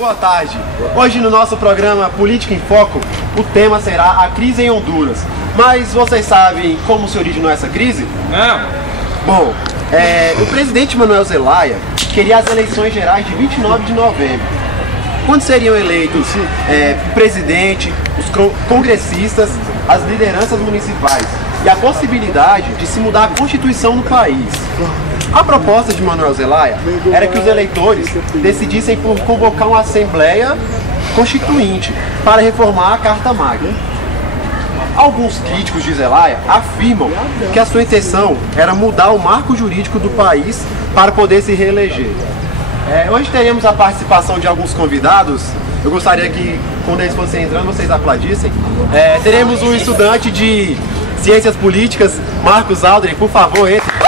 Boa tarde. Hoje no nosso programa Política em Foco, o tema será a crise em Honduras. Mas vocês sabem como se originou essa crise? Não. Bom, o presidente Manuel Zelaya queria as eleições gerais de 29 de novembro. Quando seriam eleitos o presidente, os congressistas, as lideranças municipais e a possibilidade de se mudar a Constituição no país. A proposta de Manuel Zelaya era que os eleitores decidissem por convocar uma Assembleia Constituinte para reformar a Carta Magna. Alguns críticos de Zelaya afirmam que a sua intenção era mudar o marco jurídico do país para poder se reeleger. Hoje teremos a participação de alguns convidados. Eu gostaria que, quando eles fossem entrando, vocês aplaudissem. Teremos um estudante de Ciências Políticas, Marcos Aldrin, por favor, entre.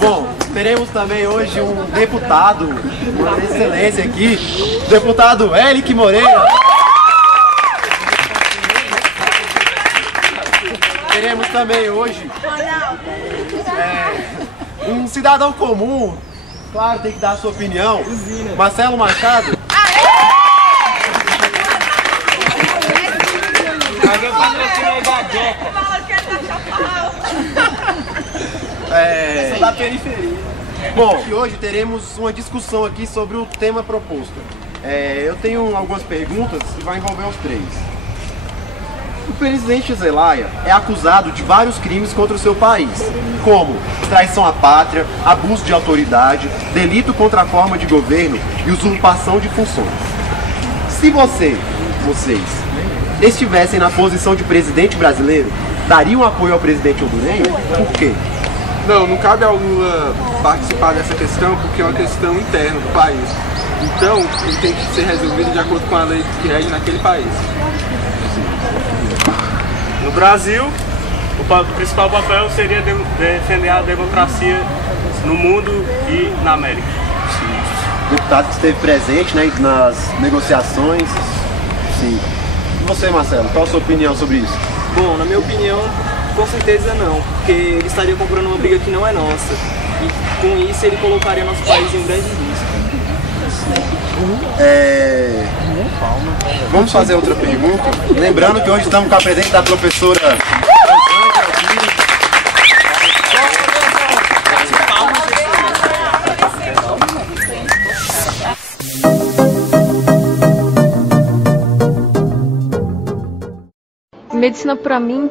Bom, teremos também hoje um deputado, uma excelência aqui, o deputado Eric Moreira. Teremos também hoje um cidadão comum, claro, tem que dar a sua opinião, Marcelo Machado. Da periferia. Bom, e hoje teremos uma discussão aqui sobre o tema proposto. Eu tenho algumas perguntas e vai envolver os três. O presidente Zelaya é acusado de vários crimes contra o seu país, como traição à pátria, abuso de autoridade, delito contra a forma de governo e usurpação de funções. Se vocês estivessem na posição de presidente brasileiro, dariam apoio ao presidente hondurenho? Por quê? Não cabe ao Lula participar dessa questão porque é uma questão interna do país. Então, ele tem que ser resolvido de acordo com a lei que rege naquele país. No Brasil, o principal papel seria defender a democracia no mundo e na América. O deputado que esteve presente, né, nas negociações. Sim. E você, Marcelo, qual a sua opinião sobre isso? Bom, na minha opinião, com certeza não, porque ele estaria comprando uma briga que não é nossa. E com isso ele colocaria nosso país em um grande risco. Vamos fazer outra pergunta. Lembrando que hoje estamos com a presença da professora. Medicina para mim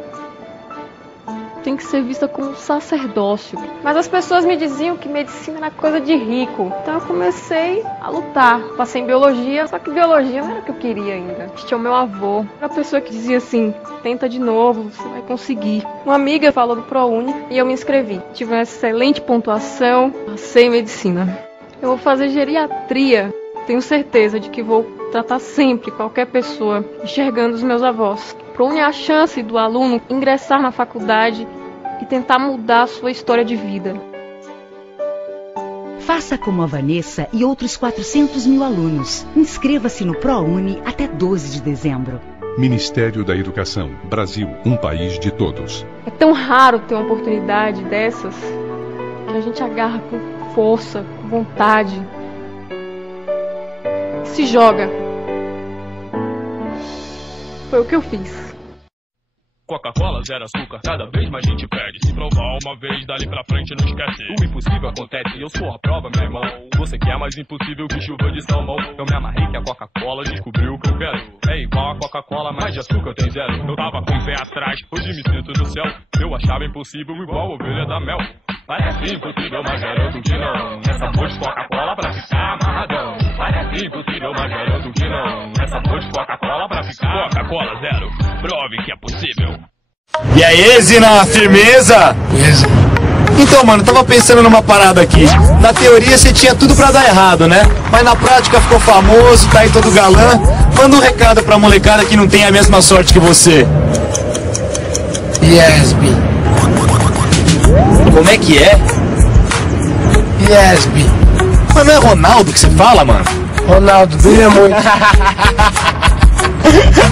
tem que ser vista como um sacerdócio. Mas as pessoas me diziam que medicina era coisa de rico. Então eu comecei a lutar. Passei em biologia, só que biologia não era o que eu queria ainda. Tinha o meu avô, uma pessoa que dizia assim: tenta de novo, você vai conseguir. Uma amiga falou do ProUni e eu me inscrevi. Tive uma excelente pontuação, passei em medicina. Eu vou fazer geriatria. Tenho certeza de que vou tratar sempre qualquer pessoa enxergando os meus avós. ProUni é a chance do aluno ingressar na faculdade e tentar mudar a sua história de vida. Faça como a Vanessa e outros 400 mil alunos. Inscreva-se no ProUni até 12 de dezembro. Ministério da Educação. Brasil, um país de todos. É tão raro ter uma oportunidade dessas que a gente agarra com força, com vontade. Se joga. Foi o que eu fiz. Coca-Cola, zero açúcar, cada vez mais gente pede. Se provar uma vez, dali pra frente não esquece. O impossível acontece, eu sou a prova, meu irmão. Você quer mais impossível que chuva de salmão. Eu me amarrei que a Coca-Cola descobriu o que eu quero. É igual a Coca-Cola, mas de açúcar tem zero. Eu tava com o pé atrás, hoje me sinto no céu. Eu achava impossível igual a ovelha da mel. Parece impossível, mas garanto que não. Essa porra de Coca-Cola pra ficar amarradão. Parece impossível, mas garanto que não. Essa porra de Coca-Cola pra ficar. Coca-Cola zero, prove que é possível. E aí, Zina, firmeza? Então, mano, tava pensando numa parada aqui. Na teoria você tinha tudo pra dar errado, né? Mas na prática ficou famoso, tá aí todo galã. Manda um recado pra molecada que não tem a mesma sorte que você. Yesby. Como é que é? Yesby. Mas não é Ronaldo que você fala, mano? Ronaldo, brilha muito.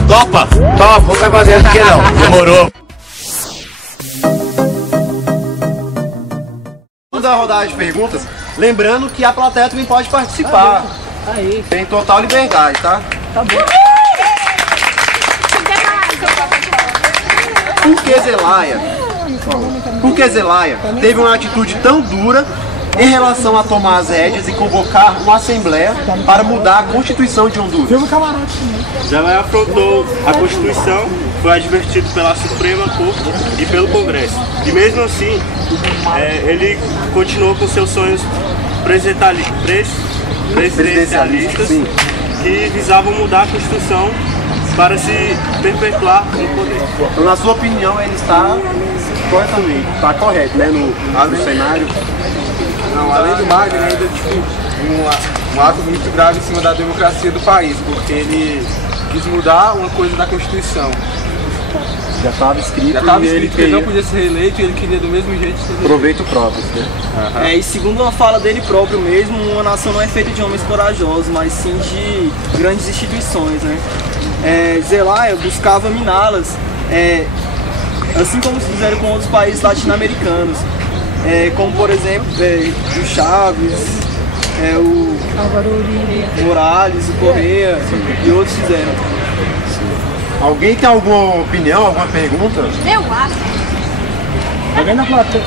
Topa? Topa, não vai fazer aqui não. Demorou. rodada de perguntas. Lembrando que a plateia também pode participar. Aí. Tem total liberdade, tá? Tá bom. Por que Zelaya teve uma atitude tão dura em relação a tomar as rédeas e convocar uma assembleia para mudar a Constituição de Honduras? Zelaya afrontou a Constituição, foi advertido pela Suprema Corte e pelo Congresso. E mesmo assim, ele continuou com seus sonhos presidencialistas que visavam mudar a Constituição para se perpetuar no poder. Então, na sua opinião, ele está correto, né, no cenário? Não, além do mais, ele ainda um ato muito grave em cima da democracia do país, porque ele quis mudar uma coisa da Constituição. Já estava escrito, que ele não podia ser reeleito e ele queria do mesmo jeito ser reeleito. Proveito próprio, né? E segundo uma fala dele próprio mesmo, uma nação não é feita de homens corajosos, mas sim de grandes instituições, né? Zelaya buscava miná-las, assim como se fizeram com outros países latino-americanos, como por exemplo o Chaves, o Morales, o Correa e outros fizeram. Alguém tem alguma opinião, alguma pergunta? Eu acho. Alguém na plateia?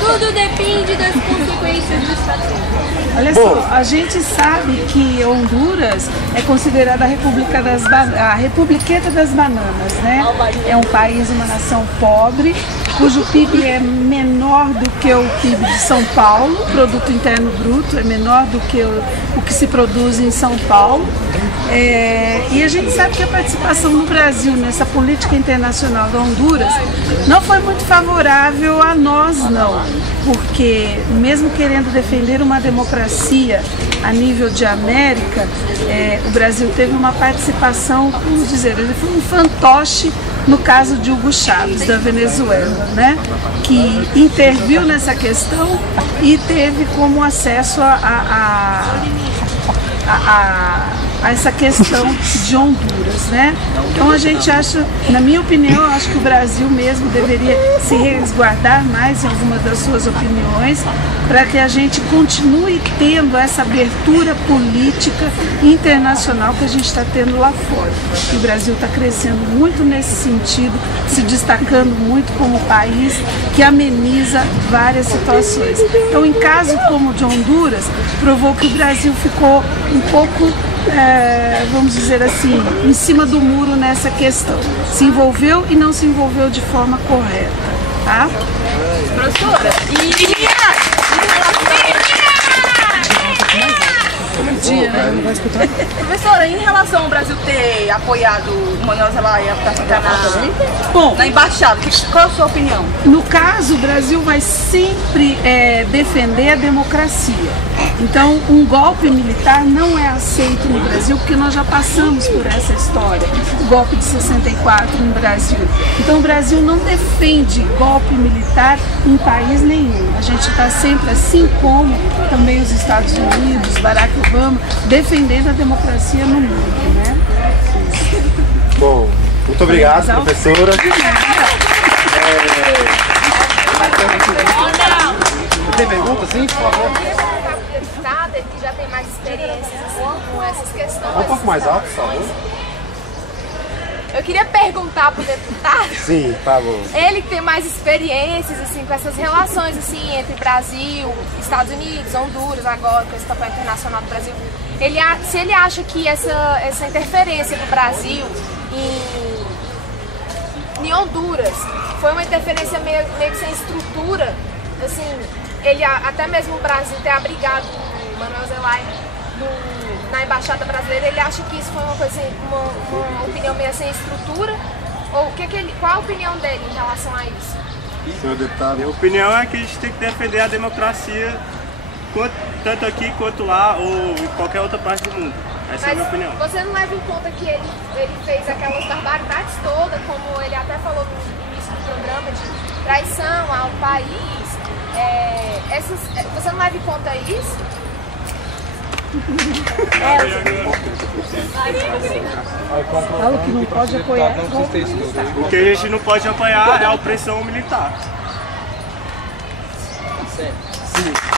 Tudo depende das consequências do estatuto. Olha só, a gente sabe que Honduras é considerada a Republiqueta das Bananas, né? É um país, uma nação pobre, cujo PIB é menor do que o PIB de São Paulo, produto interno bruto é menor do que o que se produz em São Paulo. E a gente sabe que a participação do Brasil nessa política internacional da Honduras não foi muito favorável a nós, não, porque mesmo querendo defender uma democracia a nível de América, o Brasil teve uma participação, vamos dizer, ele foi um fantoche no caso de Hugo Chávez, da Venezuela, né, que interviu nessa questão e teve como acesso a essa questão de Honduras, né? Então a gente acha, na minha opinião, eu acho que o Brasil mesmo deveria se resguardar mais em algumas das suas opiniões, para que a gente continue tendo essa abertura política internacional que a gente está tendo lá fora. E o Brasil está crescendo muito nesse sentido, se destacando muito como país que ameniza várias situações. Então, em caso como o de Honduras, provou que o Brasil ficou um pouco, vamos dizer assim, em cima do muro nessa questão. Se envolveu e não se envolveu de forma correta, tá? Professora, Professora, em relação ao Brasil ter apoiado o Manuel Zelaya para ficar na embaixada, qual a sua opinião? No caso, o Brasil vai sempre defender a democracia. Então, um golpe militar não é aceito no Brasil, porque nós já passamos por essa história, o golpe de 64 no Brasil. Então, o Brasil não defende golpe militar em país nenhum. A gente está sempre, assim como também os Estados Unidos, Barack Obama, defendendo a democracia no mundo, né? Bom, muito obrigado, professora. Tem pergunta, sim, por favor? Que já tem mais experiências com essas questões. Um pouco mais alto, por favor. Eu queria perguntar pro deputado. Sim, por favor. Ele que tem mais experiências assim, com essas relações assim, entre Brasil, Estados Unidos, Honduras, agora com esse papel internacional do Brasil. Se ele acha que essa interferência do Brasil em Honduras foi uma interferência meio que sem estrutura, assim, até mesmo o Brasil ter abrigado o Manuel Zelaya na embaixada brasileira, ele acha que isso foi uma coisa, uma opinião meio sem estrutura? Ou qual a opinião dele em relação a isso? Senhor deputado. Minha opinião é que a gente tem que defender a democracia tanto aqui quanto lá ou em qualquer outra parte do mundo. Essa é a minha opinião. Você não leva em conta que ele fez aquelas barbaridades todas, como ele até falou no início do programa, de traição ao país. Você não leva em conta isso? Fala que não pode apoiar. O que a gente não pode apoiar é a opressão militar. certo? Sim.